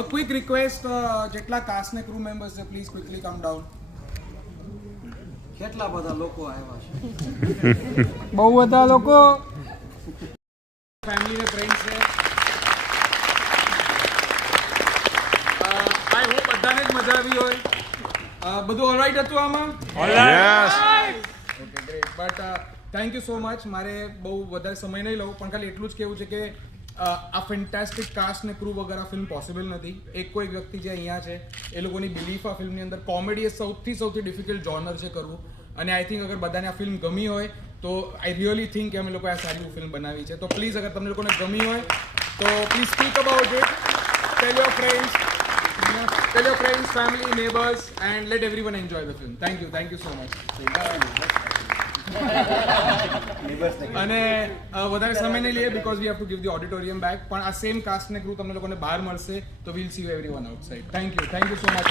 A quick request, જેટલા cast ને crew members છે પ્લીઝ ક્વિકલી કમ ડાઉન. કેટલા બધા લોકો આવ્યા છે? બહુ બધા લોકો. ફેમિલી ને ફ્રેન્ડ્સ છે. આઈ હોપ બધાને જ મજા આવી હોય. બધું ઓલરાઈટ હતું આમાં? Yes. Okay great. But thank you so much. મારે બહુ વધારે સમય નહીં લઉં, પણ ખાલી એટલું જ કહેવું છે કે આ ફેન્ટાસ્ટિક કાસ્ટ ને ક્રૂ વગર આ ફિલ્મ પોસિબલ નથી. એક કોઈ વ્યક્તિ જે અહીંયા છે એ લોકોની બિલીફ આ ફિલ્મની અંદર કોમેડી એ સૌથી ડિફિકલ્ટ જોનર છે કરવું. અને આઈ થિંક અગર બધાને આ ફિલ્મ ગમી હોય તો આઈ રિયલી થિંક કે અમે લોકોએ આ સારી ફિલ્મ બનાવી છે. તો પ્લીઝ અગર તમને લોકોને ગમી હોય તો please speak about it. Tail your friends, family, neighbours and let everyone enjoy the film. Thank you so much. અને વધારે સમય નહીં લઈએ because we have to give the auditorium back. પણ આ સેમ કાસ્ટ ને ક્રૂ તમને લોકોને બહાર મળશે તો will see you everyone outside. Thank you so much.